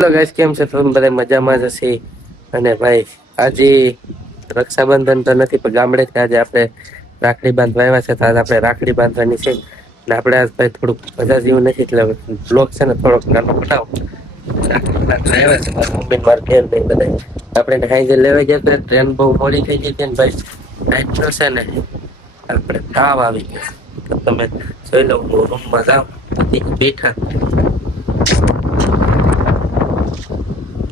Hello guys, કેમ છે તમે બધા? મજામાં જ હશે. અને ભાઈ આજે રક્ષાબંધન તો નથી પણ ગામડેથી આજે આપણે રાખડી બાંધવા આવ્યા છે. તો આજે આપણે રાખડી બાંધવાની છે ને આપણે આજ ભાઈ થોડુંક બધા જેવું નથી એટલે બ્લોગ છે ને થોડોક નાનો બનાવો. રાખડી બાંધવા આવ્યા છે મારા મમ્મી મારા ઘેર ને બધા. આપણે હાઈજે લેવા ગયા તો ટ્રેન બહુ મોડી થઈ ગઈ હતી ને ભાઈ નાઈટ છે ને આપણે તાવ આવી ગયો. તો તમે જોઈ લો, હું રૂમમાં જાઉં બેઠા.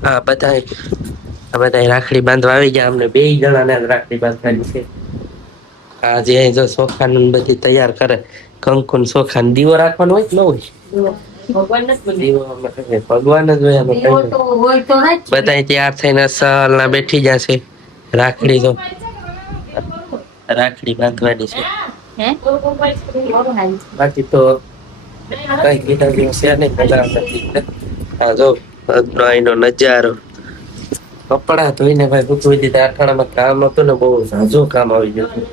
હા, બધા રાખડી બાંધવા આવી ગયા. અમને 2 જણાને રાખડી બાંધવાની છે. આજે અહીં જો સોખાનું બધી તૈયાર કરે. કંકુ ને સોખાને દીવો રાખવાનો હોય કે ન હોય? ભગવાન જ હોય. બધા તૈયાર થઈને અસલ ના બેઠી જશે. રાખડી તો રાખડી બાંધવાની છે. બાકી તો કઈ કીધા જેવું છે નહીં. બધા હા જો એનો નજારો. કપડા ધોઈને ભાઈ સુકવી દીધા. અઠાણામાં કામ હતું ને બહુ ઝાઝું કામ આવી ગયું હતું.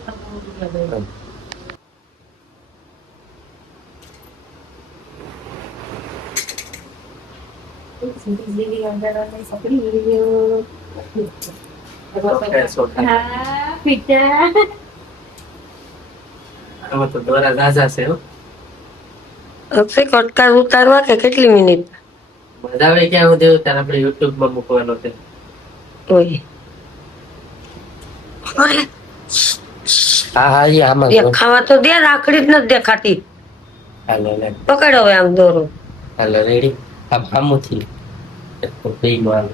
તો દોરા ઝાઝા છે. અક્ષય કટકા ઉતારવા કે કેટલી મિનિટ? મજા આવે ક્યાં સુધી ત્યારે આપણે યુટ્યુબ માં મૂકવાનો છે. ઓય હા હા, આમાં દેખાવા તો દે. રાખડી જ નથી દેખાતી. હાલો લે, પકડો હવે આમ દોરો. હાલો રેડી. આમ આમુથી બેયમાં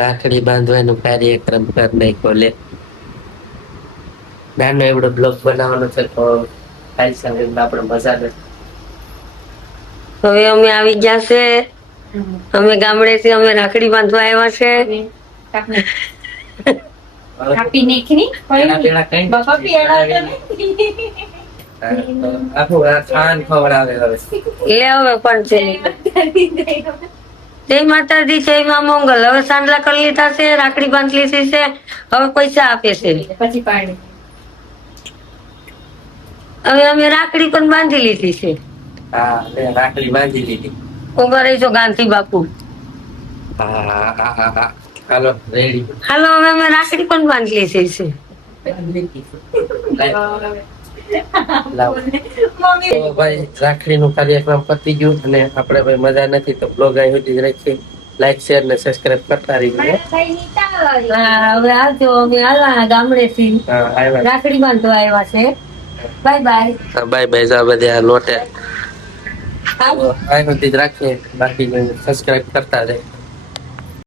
રાખડી બાંધવાનો કાર્યક્રમ કરી નાખ્યો લે. નાનો એવડો બ્લોગ બનાવવાનો છે તો કાલ સાંજે આપણે મજા નથી. હવે અમે આવી ગયા છે. અમે ગામડેથી અમે રાખડી બાંધવા આવ્યા છે. કાપી નાખી લે હવે પણ છે. જય માતાજી, જય માં મંગલ. હવે સાંડલા કરી લીધા છે, રાખડી બાંધી લીધી છે. હવે પૈસા આપે છે. પછી પાણી હવે અમે રાખડી પણ બાંધી લીધી છે. હા, રાખડી બાંધી લીધી. ઉભા રહીશો ગાંધી બાપુ. હા, હાલો રેડી. હાલો, હવે અમે રાખડી પણ બાંધી લીધી છે. ભાઈ રાખડી નું કાર્યક્રમ પતી ગયું અને આપણે ભાઈ મજા નથી તો બ્લોગ અહીં સુધી જ રાખીએ. લાઈક શેર ને સબસ્ક્રાઇબ કરતા રહીએ. હવે આવજો. અમે હાલવાના ગામડેથી રાખડી બાંધવા આવ્યા છે. Bye bye. Bye bye. જા બધા લોટે અહીં સુધી જ રાખીએ. બાકી સબસ્ક્રાઇબ કરતા રહે.